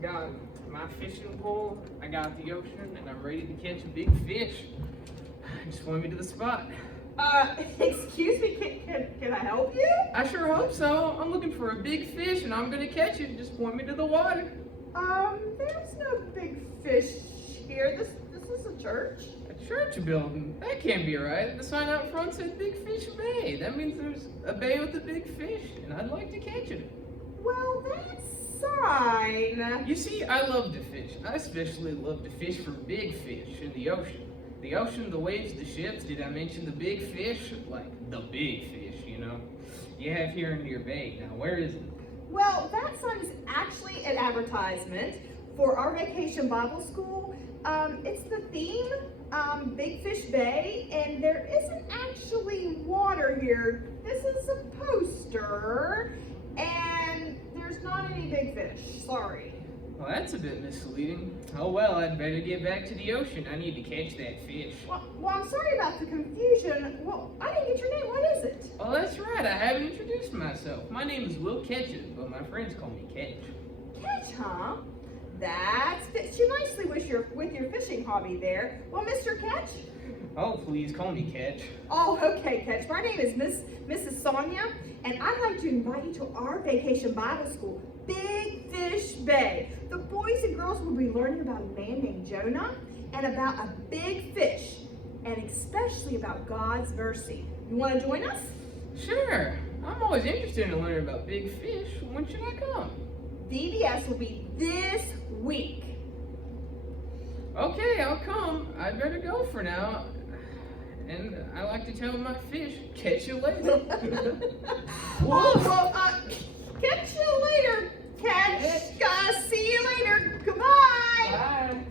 got my fishing pole, I got the ocean, and I'm ready to catch a big fish. Just point me to the spot. Excuse me, can I help you? I sure hope so. I'm looking for a big fish and I'm gonna catch it. Just point me to the water. There's no big fish here. This is a church. A church building? That can't be right. The sign out front said Big Fish Bay. That means there's a bay with a big fish, and I'd like to catch it. Well, that sign. You see, I love to fish. I especially love to fish for big fish in the ocean. The ocean, the waves, the ships. Did I mention the big fish? Like the big fish, you know? You have here in your bay. Now, where is it? Well, that sign is actually an advertisement for our vacation Bible school. It's the theme, Big Fish Bay, and there isn't actually water here. This is a poster, and there's not any big fish. Sorry. Well, that's a bit misleading. Oh well, I'd better get back to the ocean. I need to catch that fish. Well, I'm sorry about the confusion. Well, I didn't get your name. What is it? Oh, that's right. I haven't introduced myself. My name is Will Ketchum, but my friends call me Catch. Catch, huh? That fits you nicely with your fishing hobby there. Well, Mr. Catch? Oh, please call me Catch. Oh, okay, Catch. My name is Mrs. Sonia, and I'd like to invite you to our vacation Bible school, Big Fish Bay. The boys and girls will be learning about a man named Jonah and about a big fish, and especially about God's mercy. You want to join us? Sure. I'm always interested in learning about big fish. When should I come? VBS will be this week. Okay, I'll come. I'd better go for now. And I like to tell my fish, catch you later. Catch you later, Catch. See you later. Goodbye. Bye.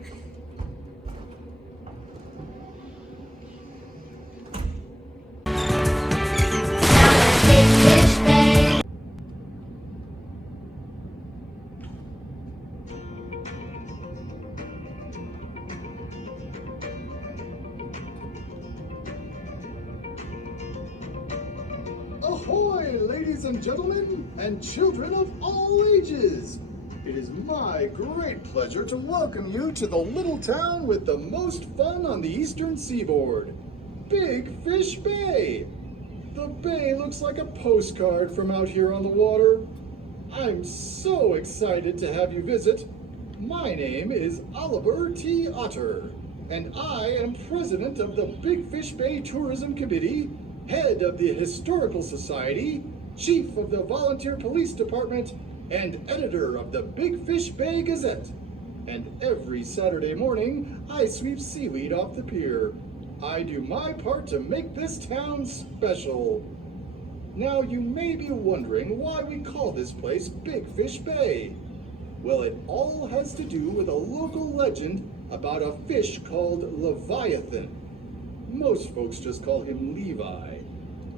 Ahoy, ladies and gentlemen, and children of all ages! It is my great pleasure to welcome you to the little town with the most fun on the eastern seaboard, Big Fish Bay. The bay looks like a postcard from out here on the water. I'm so excited to have you visit. My name is Oliver T. Otter, and I am president of the Big Fish Bay Tourism Committee, head of the Historical Society, chief of the Volunteer Police Department, and editor of the Big Fish Bay Gazette. And every Saturday morning, I sweep seaweed off the pier. I do my part to make this town special. Now, you may be wondering why we call this place Big Fish Bay. Well, it all has to do with a local legend about a fish called Leviathan. Most folks just call him Levi.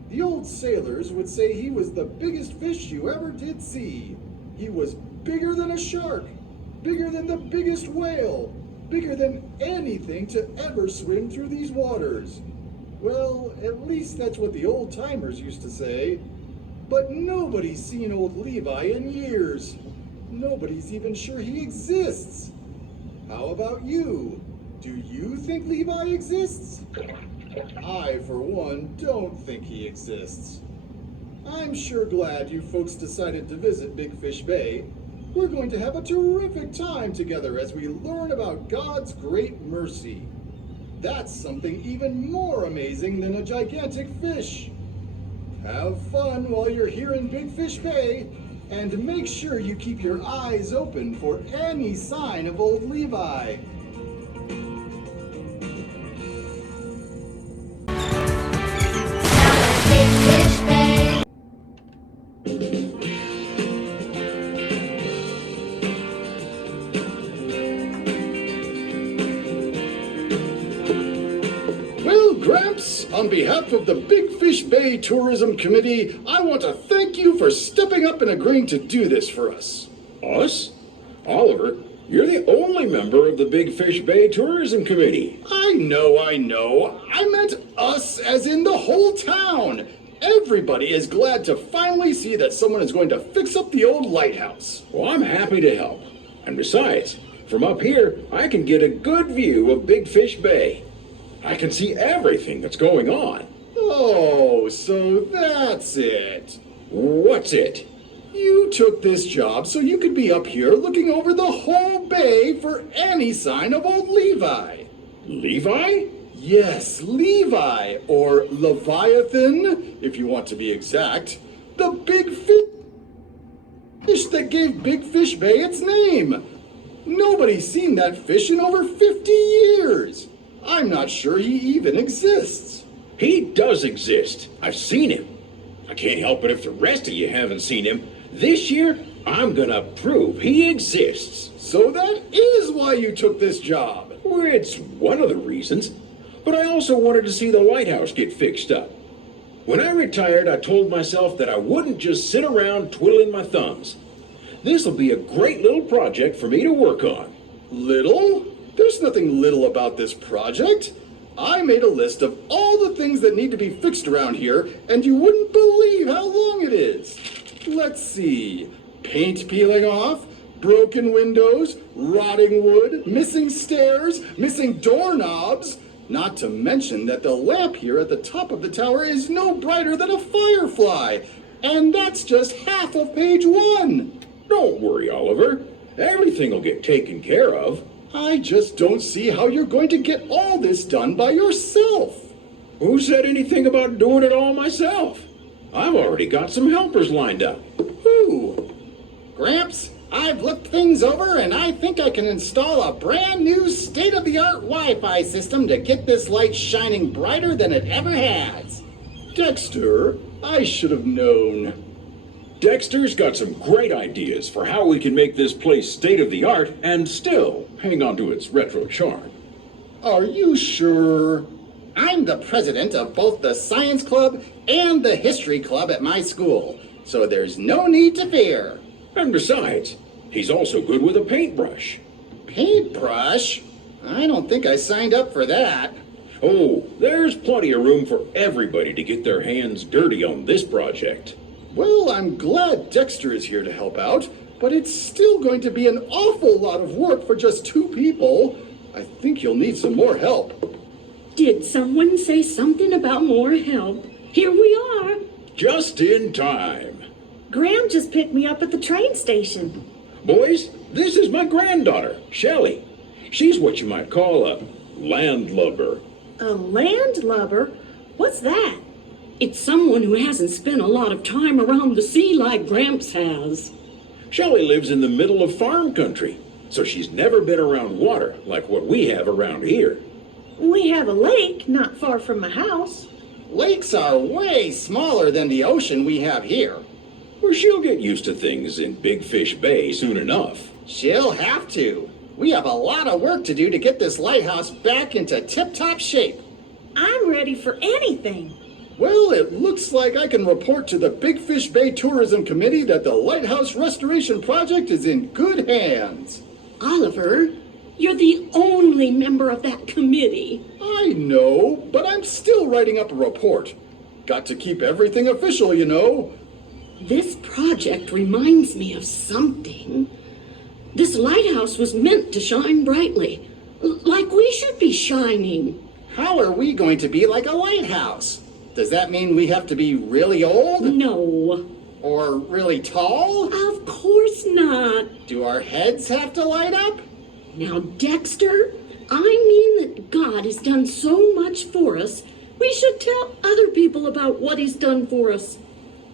The old sailors would say he was the biggest fish you ever did see. He was bigger than a shark, bigger than the biggest whale, bigger than anything to ever swim through these waters. Well, at least that's what the old timers used to say. But nobody's seen old Levi in years. Nobody's even sure he exists. How about you? Do you think Levi exists? I, for one, don't think he exists. I'm sure glad you folks decided to visit Big Fish Bay. We're going to have a terrific time together as we learn about God's great mercy. That's something even more amazing than a gigantic fish. Have fun while you're here in Big Fish Bay, and make sure you keep your eyes open for any sign of old Levi. Gramps, on behalf of the Big Fish Bay Tourism Committee, I want to thank you for stepping up and agreeing to do this for us. Us? Oliver, you're the only member of the Big Fish Bay Tourism Committee. I know. I meant us as in the whole town. Everybody is glad to finally see that someone is going to fix up the old lighthouse. Well, I'm happy to help. And besides, from up here, I can get a good view of Big Fish Bay. I can see everything that's going on. Oh, so that's it. What's it? You took this job so you could be up here looking over the whole bay for any sign of old Levi. Levi? Yes, Levi, or Leviathan, if you want to be exact. The big fish that gave Big Fish Bay its name. Nobody's seen that fish in over 50 years. I'm not sure he even exists. He does exist. I've seen him. I can't help it if the rest of you haven't seen him. This year, I'm gonna prove he exists. So that is why you took this job. Well, it's one of the reasons. But I also wanted to see the lighthouse get fixed up. When I retired, I told myself that I wouldn't just sit around twiddling my thumbs. This'll be a great little project for me to work on. Little? There's nothing little about this project. I made a list of all the things that need to be fixed around here, and you wouldn't believe how long it is. Let's see. Paint peeling off, broken windows, rotting wood, missing stairs, missing doorknobs. Not to mention that the lamp here at the top of the tower is no brighter than a firefly. And that's just half of page 1. Don't worry, Oliver. Everything will get taken care of. I just don't see how you're going to get all this done by yourself. Who said anything about doing it all myself? I've already got some helpers lined up. Who? Gramps, I've looked things over and I think I can install a brand new state-of-the-art Wi-Fi system to get this light shining brighter than it ever has. Dexter, I should have known. Dexter's got some great ideas for how we can make this place state-of-the-art and still hang on to its retro charm. Are you sure? I'm the president of both the Science Club and the History Club at my school, so there's no need to fear. And besides, he's also good with a paintbrush. Paintbrush? I don't think I signed up for that. Oh, there's plenty of room for everybody to get their hands dirty on this project. Well, I'm glad Dexter is here to help out, but it's still going to be an awful lot of work for just 2 people. I think you'll need some more help. Did someone say something about more help? Here we are. Just in time. Graham just picked me up at the train station. Boys, this is my granddaughter, Shelley. She's what you might call a landlubber. A landlubber? What's that? It's someone who hasn't spent a lot of time around the sea like Gramps has. Shelley lives in the middle of farm country, so she's never been around water like what we have around here. We have a lake not far from my house. Lakes are way smaller than the ocean we have here. Well, she'll get used to things in Big Fish Bay soon enough. She'll have to. We have a lot of work to do to get this lighthouse back into tip-top shape. I'm ready for anything. Well, it looks like I can report to the Big Fish Bay Tourism Committee that the lighthouse restoration project is in good hands. Oliver, you're the only member of that committee. I know, but I'm still writing up a report. Got to keep everything official, you know. This project reminds me of something. This lighthouse was meant to shine brightly, like we should be shining. How are we going to be like a lighthouse? Does that mean we have to be really old? No. Or really tall? Of course not. Do our heads have to light up? Now, Dexter, I mean that God has done so much for us, we should tell other people about what he's done for us.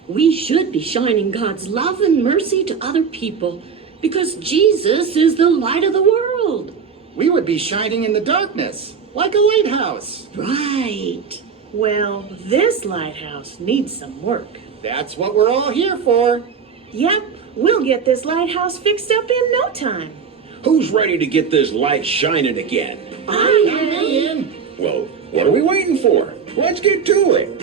We should be shining God's love and mercy to other people, because Jesus is the light of the world. We would be shining in the darkness, like a lighthouse. Right. Well, this lighthouse needs some work. That's what we're all here for. Yep, we'll get this lighthouse fixed up in no time. Who's ready to get this light shining again? I Come am. in. Well, what are we waiting for? Let's get to it.